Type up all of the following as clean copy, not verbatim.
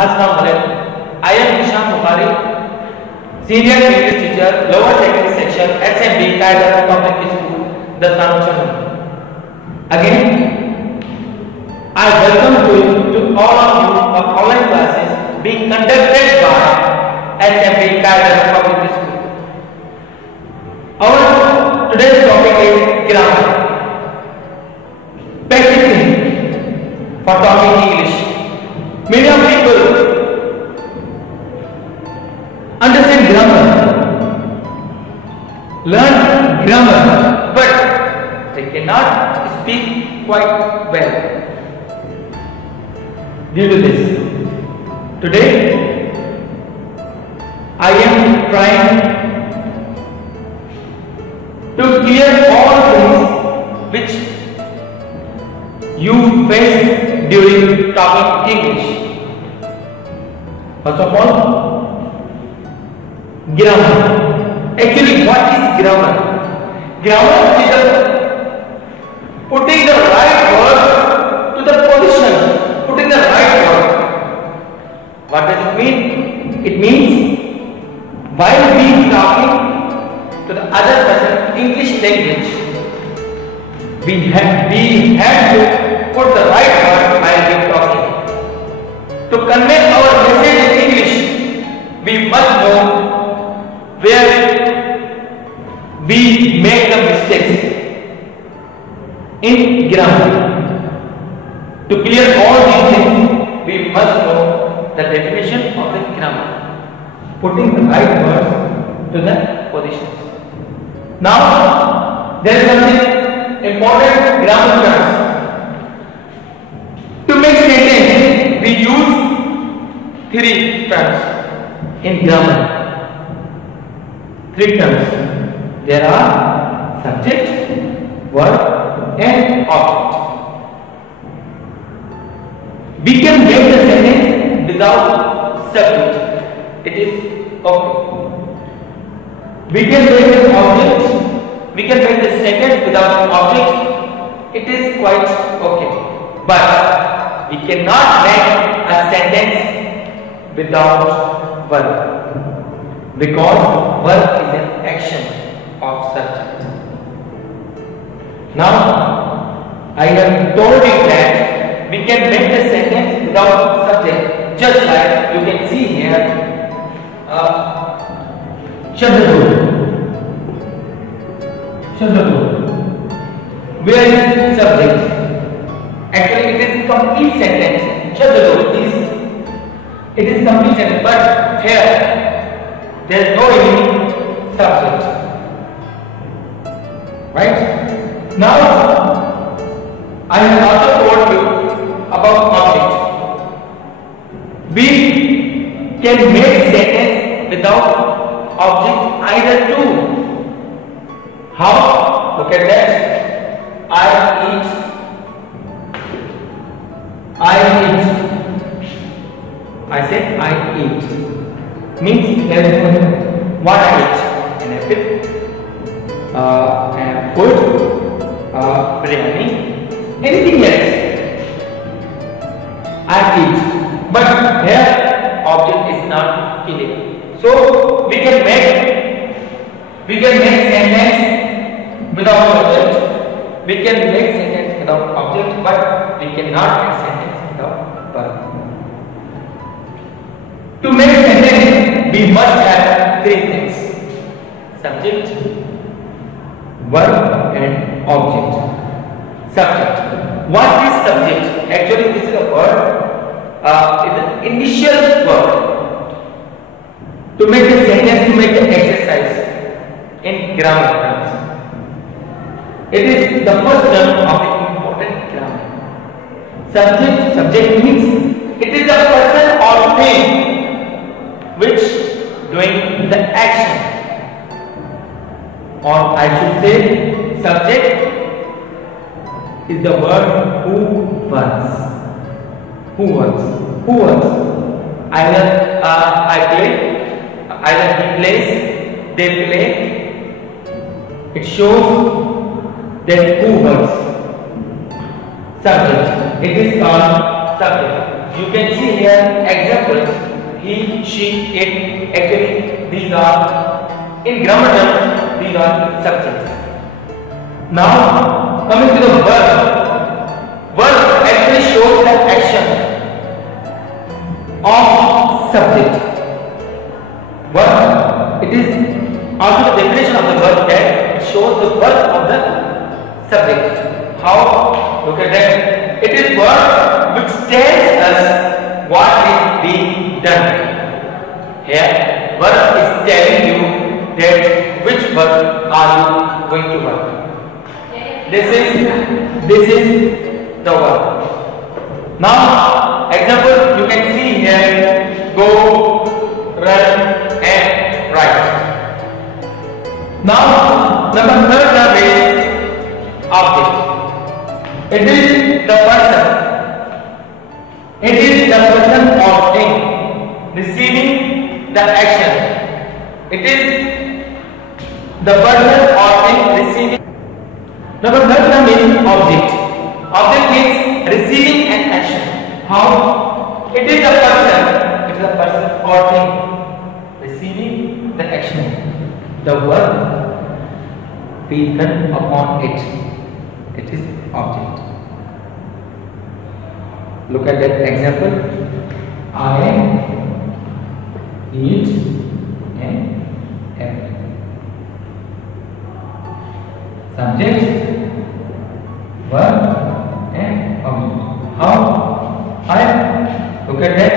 Assalamualaikum. I am Hisham Bukhari, Senior English Teacher, Lower Secondary Section, SMB, Kaiser Public School, the Sancham. Again, I welcome to all of you of online classes being conducted by SMB, Kaiser Public School. Our today's topic is grammar. Basic thing for talking English. Many of people understand grammar, learn grammar, but they cannot speak quite well. Due to this, today I am trying to clear all things which you face during talking English. First of all, grammar. Actually, what is grammar? Grammar is putting the right word to the position, putting the right word. What does it mean? It means while we talking to the other person English language, we have to put the right word while we talking. To convey our message in English, we must know where we make the mistakes in grammar. To clear all these things, we must know the definition of the grammar, putting the right words to the positions. Now, there is something important grammar terms. To make sentence, we use three terms in grammar. Three terms. There are subject, verb, and object. We can make the sentence without subject. It is okay. We can make an object. We can make the sentence without object. It is quite okay. But we cannot make a sentence without verb, because verb is an action of subject. Now, I have told you that we can make the sentence without subject, just like you can see here. Shabdadol. Where is subject? Actually, it is complete sentence. Shabdadol is. It is complete sentence, but here there is no any subject. Right? Now, I have also told you about object. We can make sentence without object either two. How? Look at that. I eat. I eat. I said I eat. Means there is what I eat. An apple, food, biryani, anything else. I eat. But here object is not clear. So we can make sentence without object. We can make sentence without object, but we cannot make sentence without verb. To make sentence, we must have three things: subject, verb, and object. Subject. What is subject? Actually, this is a word. It's an initial word. To make the sentence, to make the exercise in grammar terms. It is the first term of the important grammar. Subject means it is the person or thing which doing the action, or I should say subject is the word who works. Who works? Either I play, either he plays, they play. It shows that who works. Subject. It is called subject. you can see here examples. He, she, it. Actually, these are in grammar terms. These are subjects. Now, coming to the verb. Verb actually shows the action of subject. Verb. It is also the definition of the verb that it shows the verb of the subject. How? Look at that. It is verb which tells us what is being done. Here, verb is telling you that which verb are you going to work. This is the verb. Now, example you can see here: go, run, and write. Now, number third term is object. It is the person. It is the person or thing receiving the action. It is the person or thing receiving. Number third term is object. Object means receiving an action. How? It is the person. It is the person or thing receiving the action. The verb be done upon it. It is object. Look at that example. I eat an apple. Subject, verb, and object. How? I. Look at that.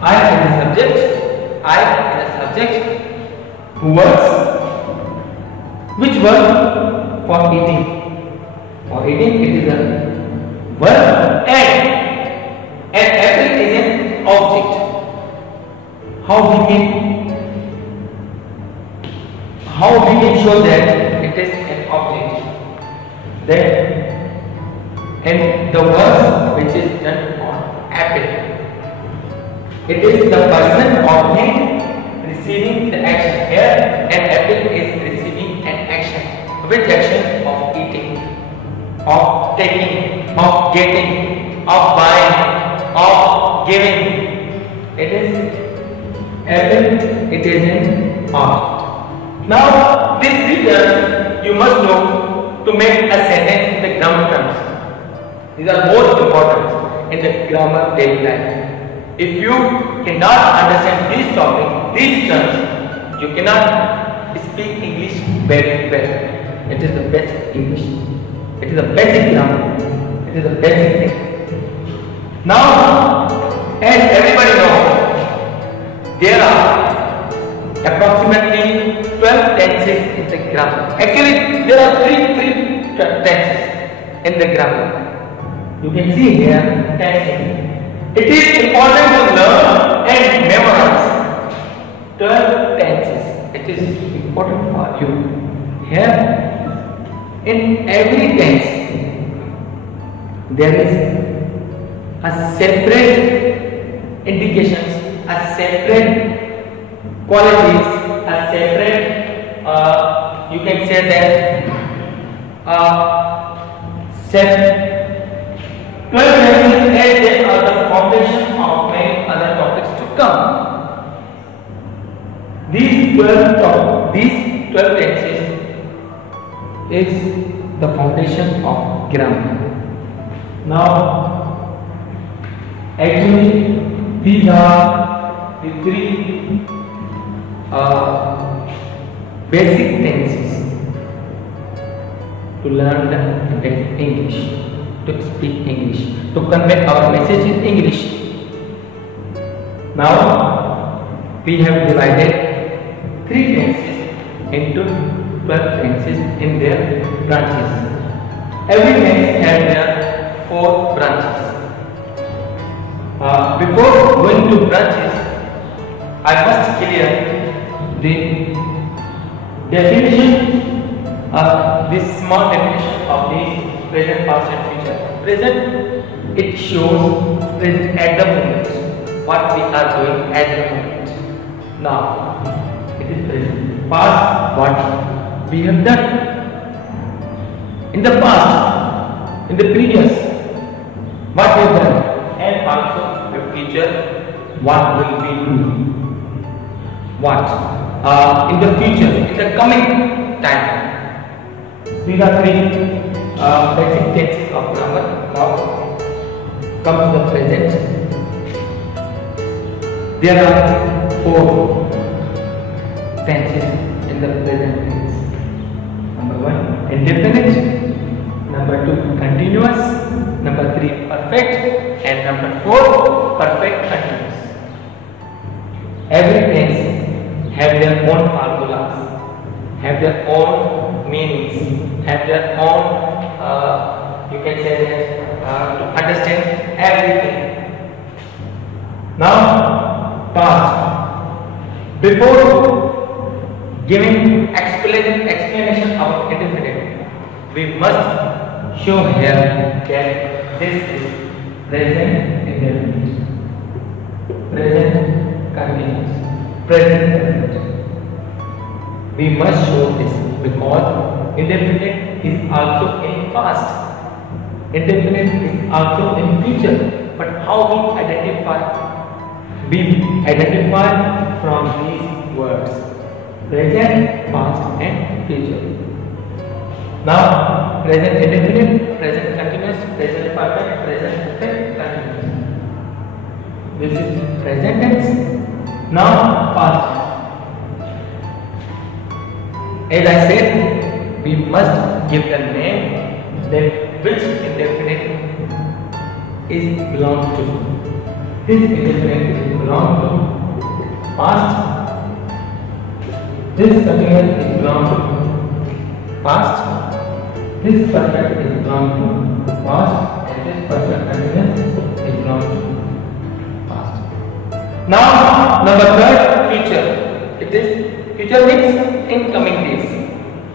I is the subject. I is the subject. Who works? Which verb? For eating. For eating, it is a verb, and apple is an object. How we can show that it is an object? Then, and the verb which is done on apple. It is the person or thing receiving the action. Here, an apple is receiving an action. Which action? Of eating, of taking, of getting, of buying, of giving. It is apple. It is an object. Now, these three terms you must know to make a sentence in the grammar terms. These are most important in the grammar daily life. If you cannot understand these topics, these terms, you cannot speak English very well. It is the basic English. It is the basic grammar. It is the basic thing. Now, as everybody knows, there are approximately 12 tenses in the grammar. Actually, there are three tenses in the grammar. You can see here tenses. It is important to learn and memorize 12 tenses. It is important for you. Here, in every tense, there is a separate indications, a separate qualities, a separate, you can say that, 12 tenses as they are the foundation of many other topics to come. These 12 tenses is the foundation of grammar. Now, actually, these are the three basic tenses to learn the English, to speak English, to convey our message in English. Now, we have divided three tenses into 12 tenses in their branches. Every tense has their 4 branches. Before going to branches, I must clear the definition, this small definition of this present, past and future. Present, it shows present at the moment, what we are doing at the moment. Now, it is present. Past, what we have done. In the past, in the previous, what we have done. And future, what will we do? What? In the future, in the coming time. These are three basic tenses of grammar. Now, come to the present. There are four tenses in the present tense. Number one, indefinite. Number two, continuous. Number three, perfect. And number four, perfect continuous. Every tense have their own formulas, have their own meanings, have their own, you can say that, to understand everything. Now, past. Before giving explanation of indefinite, we must show here that this is present indefinite, present continuous, present perfect. We must show this because indefinite is also in past, indefinite is also in future. But how we identify? We identify from these words: present, past, and future. Now, present indefinite, present continuous, present perfect, present perfect continuous. This is present tense. Now, past. As I said, we must give the name that which indefinite is belong to. This indefinite is belong to past. This continuous is belong to past. This perfect is belong to past, and this perfect continuous is belong to past. Now, number third, future. It is future means in coming days,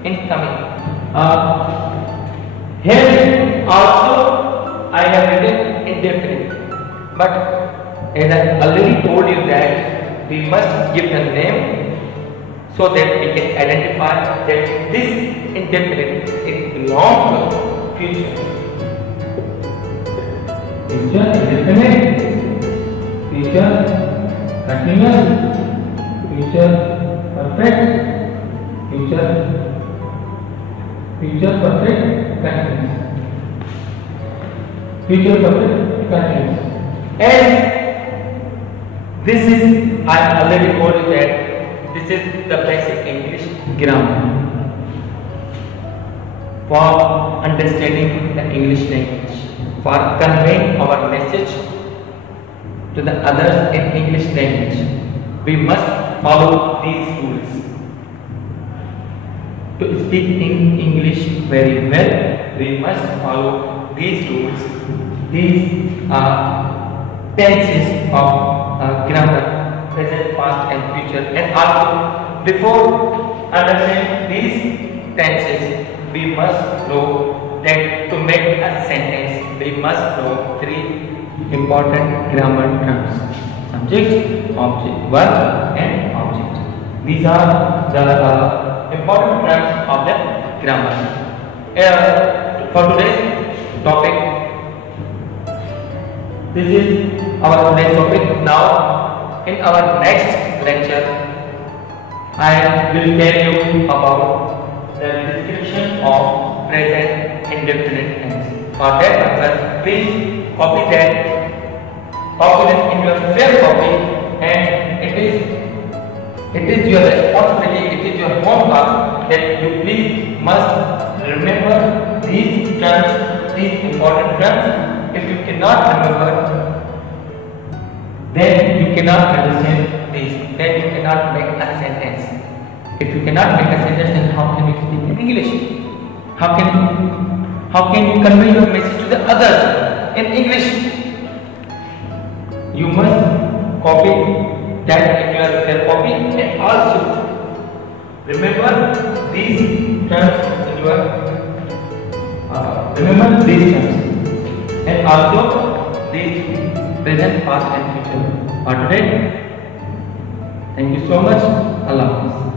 in coming. Here also I have written indefinite, but as I already told you that we must give the name so that we can identify that this indefinite is belong to future. Future indefinite, future continuous, future perfect, future perfect continuous, future perfect continuous. And this is, I already told you that this is the basic English grammar for understanding the English language, for conveying our message to the others in English language. We must follow these rules. To speak in English very well, we must follow these rules, these tenses of grammar, present, past and future. And also, before understanding these tenses, we must know that to make a sentence, we must know three important grammar terms: subject, object, verb and object. These are the important terms of the grammar. For today's topic, this is our today's topic. Now, in our next lecture, I will tell you about the description of present indefinite tense. For that purpose, please copy that in your fair copy, and it is your responsibility, it is your homework that you please must remember these terms, these important terms. If you cannot remember, then you cannot understand this, then you cannot make a sentence. If you cannot make a sentence, then how can you speak in English? How can you convey your message to the others in English? You must copy that in your fair copy, and also remember these terms in your remember these terms, and also these present, past and future. For today, thank you so much. Allah Hafiz.